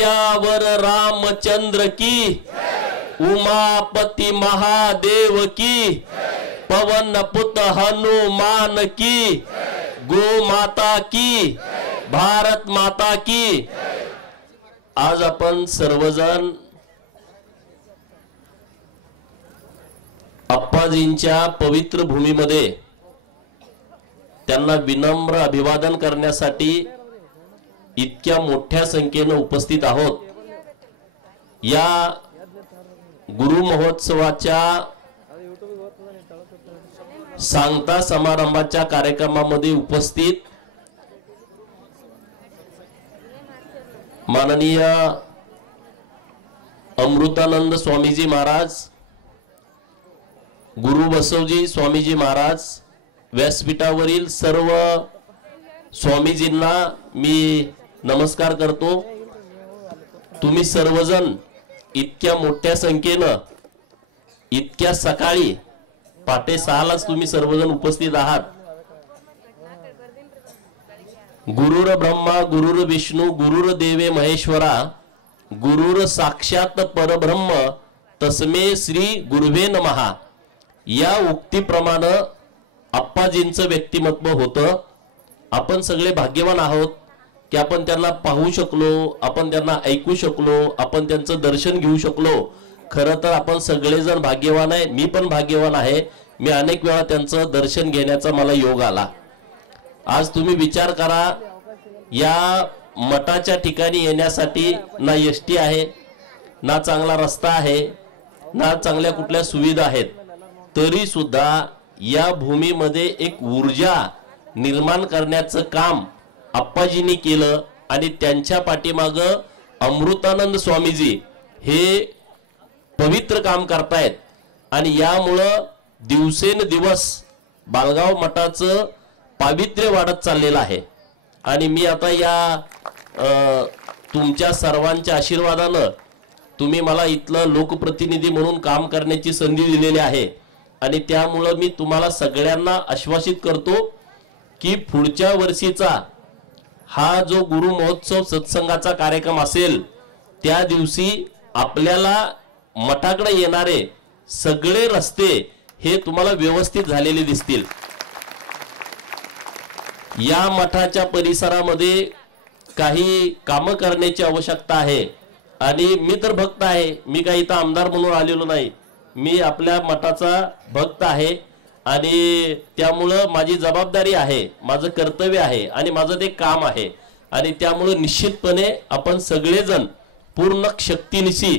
सियावर रामचंद्र की, उमापति महादेव की, पवन पुत हनुमान की, गो माता की, भारत माता की। आज आपण सर्वजण अप्पाजींच्या पवित्र भूमीमध्ये त्यांना विनम्र अभिवादन करण्यासाठी इतक्या मोठ्या संख्येने उपस्थित आहोत। या गुरु महोत्सवाच्या सांगता समारंभाच्या कार्यक्रमामध्ये उपस्थित माननीय अमृतानंद स्वामीजी महाराज, गुरु बसवजी स्वामीजी महाराज, व्यासपीठावरील सर्व स्वामीजींना मी नमस्कार करतो। तुम्ही सर्वजण इतक्या मोठ्या संख्येने इतक्या सकाळी पाटे 6लाच तुम्ही सर्वजण उपस्थित आहात। गुरुर ब्रह्मा गुरुर विष्णू गुरुर देवे महेश्वरा, गुरुर साक्षात परब्रह्म तस्मे श्री गुरुवे नमः। या उक्तीप्रमाणे अप्पाजींचं व्यक्तिमत्व होतं। आपण सगळे भाग्यवान आहोत की आपण त्यांना पाहू शकलो, आपण त्यांना ऐकू शकलो, आपण त्यांचं दर्शन घेऊ शकलो। खरं तर आपण सगळेजण भाग्यवान आहे, मी पण भाग्यवान आहे। मी अनेक वेळा त्यांचं दर्शन घेण्याचा मला योग आला। आज तुम्ही विचार करा, या मठाच्या ठिकाणी येण्यासाठी ना एसटी आहे, ना चांगला रस्ता आहे, ना चांगल्या कुठल्या सुविधा आहेत, तरी सुद्धा या भूमीमध्ये एक ऊर्जा निर्माण करण्याचं काम अप्पाजींनी केलं आणि त्यांच्या पाठीमागं अमृतानंद स्वामीजी हे पवित्र काम करतायत। आणि यामुळं दिवसेंदिवस बाळगाव मठाचं पावित्र्य वाढत चाललेलं आहे। आणि मी आता या तुमच्या सर्वांच्या आशीर्वादानं तुम्ही मला इथलं लोकप्रतिनिधी म्हणून काम करण्याची संधी दिलेली आहे आणि त्यामुळे मी तुम्हाला सगळ्यांना आश्वासित करतो की पुढच्या वर्षीचा हा जो गुरु महोत्सव सत्संगाचा कार्यक्रम असेल त्या दिवशी आपल्याला मठाकडे येणारे सगळे रस्ते हे तुम्हाला व्यवस्थित झालेले दिसतील। या मठाच्या परिसरामध्ये काही कामं करण्याची आवश्यकता आहे आणि मी तर भक्त आहे, मी काही इथं आमदार म्हणून आलेलो नाही, मी आपल्या मठाचा भक्त आहे आणि त्यामुळे माझी जबाबदारी आहे, माझं कर्तव्य आहे आणि माझं ते काम आहे। आणि त्यामुळे निश्चितपणे आपण सगळेजण पूर्ण शक्तीनिशी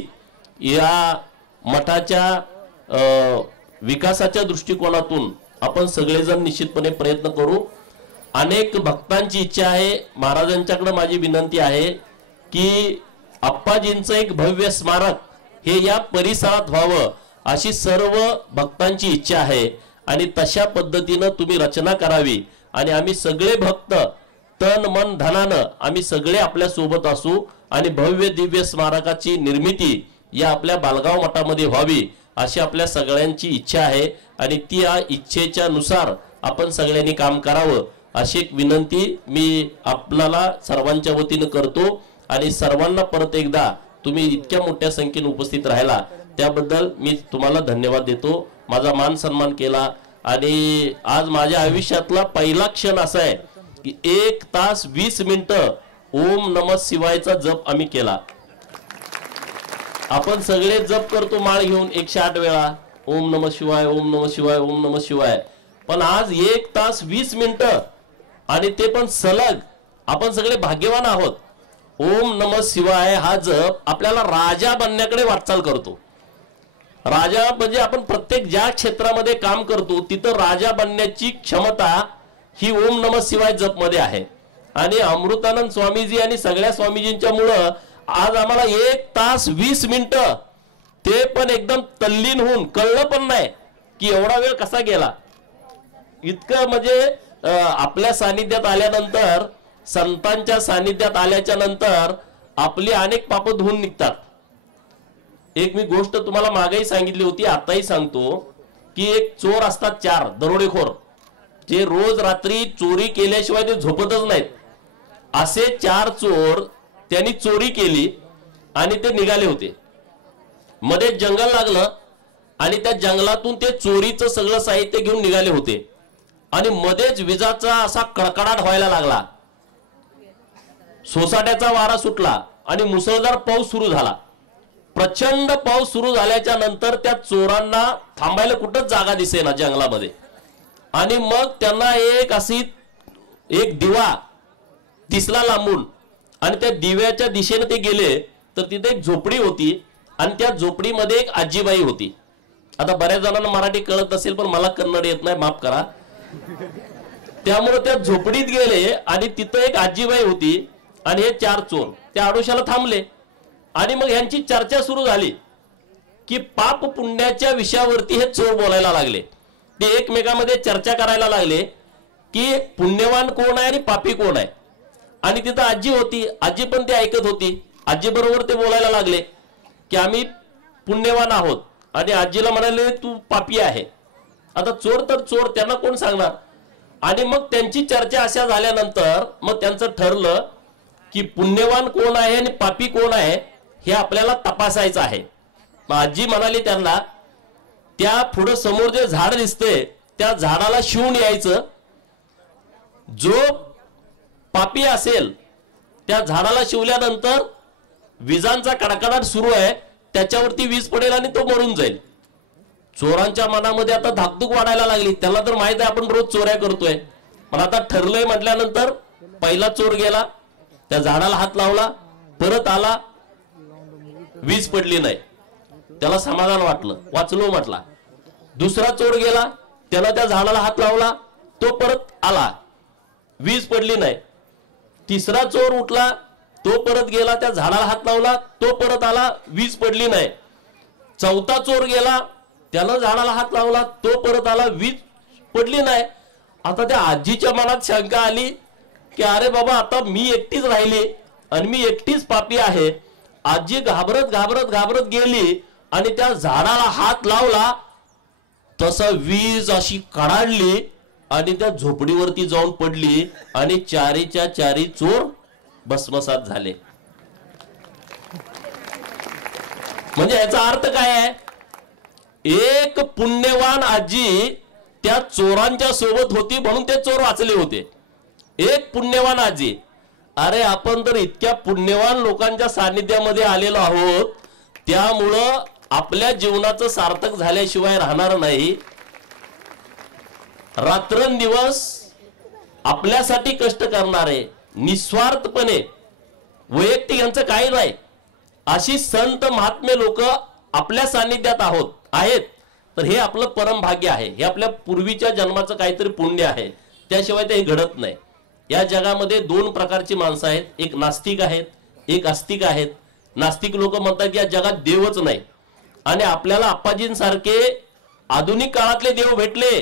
या मठाच्या विकासाच्या दृष्टिकोनातून आपण सगळेजण निश्चितपणे प्रयत्न करू। अनेक भक्तांची इच्छा आहे, महाराजांच्याकडे माझी विनंती आहे की अप्पाजींचं एक भव्य स्मारक हे या परिसरात व्हावं अशी सर्व भक्तांची इच्छा आहे आणि तशा पद्धतीने तुम्ही रचना करावी आणि आम्ही सगळे भक्त तन मन धनानं आम्ही सगळे आपल्या सोबत असू आणि भव्य दिव्य स्मारकाची निर्मिती या आपल्या बाळगाव मठामध्ये व्हावी अशी आपल्या सगळ्यांची इच्छा आहे आणि ती या इच्छेच्या नुसार आपण सगळ्यांनी काम करावं अशी एक विनंती मी आपल्याला सर्वांच्या वतीने करतो। आणि सर्वांना परत एकदा तुम्ही इतक्या मोठ्या संख्येने उपस्थित राहिला त्याबद्दल मी तुम्हाला धन्यवाद देतो। माझा मान सन्मान केला आणि आज माझ्या आयुष्यातला पहिला क्षण असा आहे की 1 तास 20 मिनिटं ओम नमः शिवायचा जप आम्ही केला। आपण सगळे जप करतो माळ घेऊन 108 वेळा ओम नमः शिवाय ओम नमः शिवाय ओम नमः शिवाय, पण आज 1 तास 20 मिनिटं आणि ते पण सलग। आपण सगळे भाग्यवान आहोत। ओम नमः शिवाय हा जप आपल्याला राजा बनण्याकडे वाटचाल करतो। राजा म्हणजे आपण प्रत्येक ज्या क्षेत्रामध्ये काम करतो तिथं राजा बनण्याची क्षमता ही ओम नमः शिवाय जप मध्ये आहे। आणि अमृतानंद स्वामीजी आणि सगळ्या स्वामीजींच्या मुळे आज आम्हाला 1 तास 20 मिनिटं ते पण एकदम तल्लीन होऊन कळलं पण नाही की एवढा वेळ कसा गेला। इतकं म्हणजे आपल्या सानिध्यात आल्यानंतर, संतांच्या सानिध्यात आल्याच्या नंतर आपली अनेक पाप धुवून निघतात। एक मी गोष्ट तुम्हाला मागेही सांगितली होती, आताही सांगतो की एक चोर असतात 4 दरोडेखोर जे रोज रात्री चोरी केल्याशिवाय ते झोपतच नाहीत। असे 4 चोर त्यांनी चोरी केली आणि ते निघाले होते. मध्ये जंगल लागलं आणि त्या जंगलातून ते चोरीचं सगळं साहित्य घेऊन निघाले होते आणि मध्येच विजाचा असा कडकडाट व्हायला लागला. सोसाट्याचा वारा सुटला आणि मुसळधार पाऊस सुरू झाला. प्रचंड पाऊस सुरू झाल्याच्या नंतर त्या चोरांना थांबायला कुठंच जागा दिसेना जंगलामध्ये. आणि मग त्यांना एक दिवा दिसला लांबून आणि त्या दिव्याच्या दिशेने ते गेले तर तिथे एक झोपडी होती आणि त्या झोपडीमध्ये एक आजीबाई होती. आता बऱ्याच जणांना मराठी कळत नसेल पण मला कन्नड येत नाही, माफ करा. त्यामुळे त्या झोपडीत गेले आणि तिथं एक आजीबाई होती आणि हे 4 चोर त्या आडोशाला थांबले आणि मग यांची चर्चा सुरू झाली की पाप पुण्याच्या विषयावरती हे चोर बोलायला लागले. ते एकमेकांमध्ये चर्चा करायला लागले की पुण्यवान कोण आहे आणि पापी कोण आहे. आणि तिथं आजी होती, आजी पण ते ऐकत होती. आजी बरोबर ते बोलायला लागले की आम्ही पुण्यवान आहोत आणि आजीला म्हणाले तू पापी आहे. आता चोर तर चोर, त्यांना कोण सांगणार. आणि मग त्यांची चर्चा अशा झाल्यानंतर मग त्यांचं ठरलं की पुण्यवान कोण आहे आणि पापी कोण आहे हे आपल्याला तपासायचं आहे. मग आजी म्हणाली त्यांना त्या पुढे समोर जे झाड दिसते त्या झाडाला शिवून यायचं. जो पापी असेल त्या झाडाला शिवल्यानंतर विजांचा कडकडाट सुरू आहे त्याच्यावरती वीज पडेल आणि तो मरून जाईल. चोरांच्या मनामध्ये आता धाकधूक वाढायला लागली. त्याला तर माहित आहे आपण रोज चोऱ्या करतोय, पण आता ठरलंय म्हटल्यानंतर पहिला चोर गेला, त्या झाडाला हात लावला, परत आला, वीज पडली नाही. त्याला समाधान वाटलं, वाचलो म्हटला. दुसरा चोर गेला, त्याला त्या झाडाला हात लावला, तो परत आला, वीज पडली नाही. तिसरा चोर उठला, तो परत गेला, त्या झाडाला हात लावला, तो परत आला, वीज पडली नाही. चौथा चोर गेला, त्यानं झाडाला हात लावला, तो परत आला, वीज पडली नाही. आता त्या आजीच्या मनात शंका आली की अरे बाबा आता मी एकटीच राहिली आणि मी एकटीच पापी आहे. आजी घाबरत घाबरत घाबरत गेली आणि त्या झाडाला हात लावला, तसं वीज अशी कडाडली आणि त्या झोपडीवरती जाऊन पडली आणि चारीच्या चारी चोर भस्मसात झाले. म्हणजे याचा अर्थ काय आहे, एक पुण्यवान आजी त्या चोरांच्या सोबत होती म्हणून ते चोर वाचले होते. एक पुण्यवान आजी. अरे आपण तर इतक्या पुण्यवान लोकांच्या सानिध्यामध्ये आलेलो आहोत, त्यामुळं आपल्या जीवनाचं सार्थक झाल्याशिवाय राहणार नाही. रात्रंदिवस आपल्यासाठी कष्ट करणारे, निस्वार्थपणे, वैयक्तिक यांचं काही नाही, अशी संत महात्मे लोक आपल्या सानिध्यात आहेत. तर हे आपलं परम भाग्य आहे, हे आपल्या पूर्वीच्या जन्माचं काहीतरी पुण्य आहे, त्याशिवाय ते घडत नाही. या जगामध्ये 2 प्रकारची माणसं आहेत, एक नास्तिक आहेत, एक आस्तिक आहेत. नास्तिक लोक म्हणतात की या जगात देवच नाही आणि आपल्याला आप्पाजींसारखे आधुनिक काळातले देव भेटले,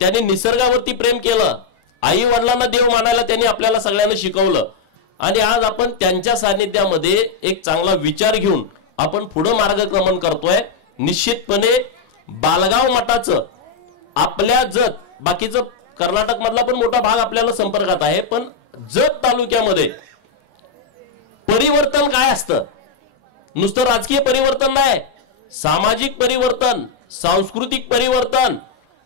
त्यांनी निसर्गावरती प्रेम केलं, आई वडिलांना देव मानायला त्यांनी आपल्याला सगळ्यांना शिकवलं आणि आज आपण त्यांच्या सानिध्यामध्ये एक चांगला विचार घेऊन आपण पुढे मार्गक्रमण करतोय. निश्चितपणे बालगाव मठाचं आपल्या जत, बाकीचं कर्नाटक मधला पण मोठा भाग आपल्याला संपर्कात आहे, पण जत तालुक्यामध्ये परिवर्तन काय असतं, नुसतं राजकीय परिवर्तन नाही, सामाजिक परिवर्तन, सांस्कृतिक परिवर्तन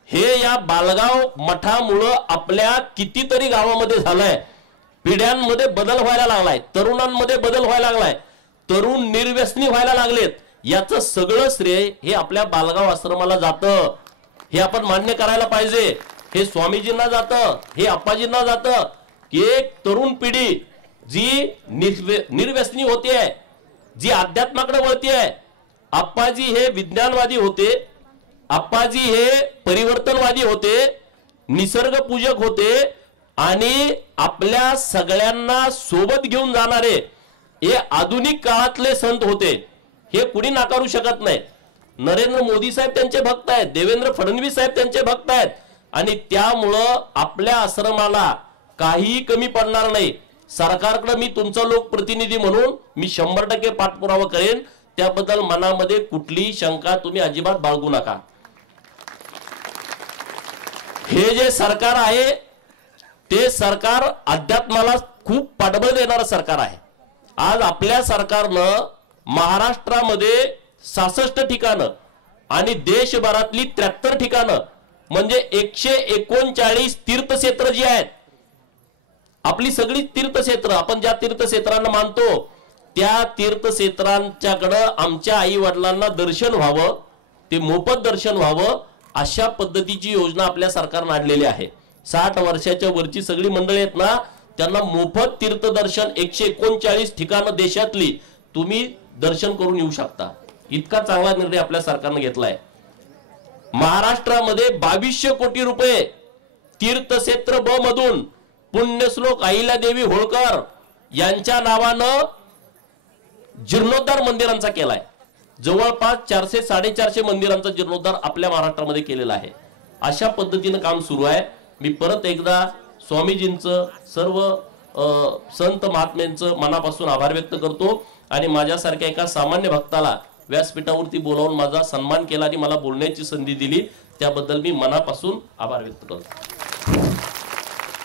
हे या बालगाव मठामुळे आपल्या कितीतरी गावामध्ये झालंय. पिढ्यांमध्ये बदल व्हायला लागलाय, तरुणांमध्ये बदल व्हायला लागलाय, तरुण निर्व्यसनी व्हायला लागलेत. याचं सगळं श्रेय हे आपल्या बालगाव आश्रमाला जातं, हे आपण मान्य करायला पाहिजे. हे स्वामीजींना जातं, हे आप्पाजींना जातं की एक तरुण पिढी जी निर्व्यसनी होतीये, जी अध्यात्माकडे वळतीये. आप्पाजी हे विज्ञानवादी होते, आप्पाजी हे परिवर्तनवादी होते, निसर्गपूजक होते आणि आपल्या सगळ्यांना सोबत घेऊन जाणारे हे आधुनिक काळातले संत होते. हे कुणी नाकारू शकत नाही. नरेंद्र मोदी साहेब त्यांचे भक्त आहेत, देवेंद्र फडणवीस साहेब त्यांचे भक्त आहेत आणि त्यामुळं आपल्या आश्रमाला काही कमी पडणार नाही. सरकारकडे मी तुमचा लोकप्रतिनिधी म्हणून मी 100% पाठपुरावा करेन, त्याबद्दल मनामध्ये कुठलीही शंका तुम्ही अजिबात बाळगू नका. हे जे सरकार आहे ते सरकार अध्यात्माला खूप पाठबळ देणारं सरकार आहे. आज आपल्या सरकारनं महाराष्ट्रामध्ये 66 ठिकाणं आणि देशभरातली 73 ठिकाणं म्हणजे 139 तीर्थक्षेत्र जी आहेत, आपली सगळी तीर्थक्षेत्र, आपण ज्या तीर्थक्षेत्रांना मानतो त्या तीर्थक्षेत्रांच्याकडं आमच्या आई वडिलांना दर्शन व्हावं, ते मोफत दर्शन व्हावं, अशा पद्धतीची योजना आपल्या सरकारने आणलेली आहे. 60 वर्षाच्या वरची सगळी मंडळी आहेत ना, त्यांना मोफत तीर्थदर्शन 139 ठिकाणं देशातली तुम्ही दर्शन करून येऊ शकता. इतका चांगला निर्णय आपल्या सरकारने घेतलाय. महाराष्ट्रामध्ये 2200 कोटी रुपये तीर्थक्षेत्र ब मधून पुण्यश्लोक अहिल्यादेवी होळकर यांच्या नावानं जीर्णोद्धार मंदिरांचा केलाय. जवळपास 400-450 मंदिरांचा जीर्णोद्धार आपल्या महाराष्ट्रामध्ये केलेला आहे. अशा पद्धतीनं काम सुरू आहे. मी परत एकदा स्वामीजींचं, सर्व संत महात्म्यांचं मनापासून आभार व्यक्त करतो आणि माझ्यासारख्या एका सामान्य भक्ताला व्यासपीठावरती बोलावून माझा सन्मान केला आणि मला बोलण्याची संधी दिली, त्याबद्दल मी मनापासून आभार व्यक्त करतो.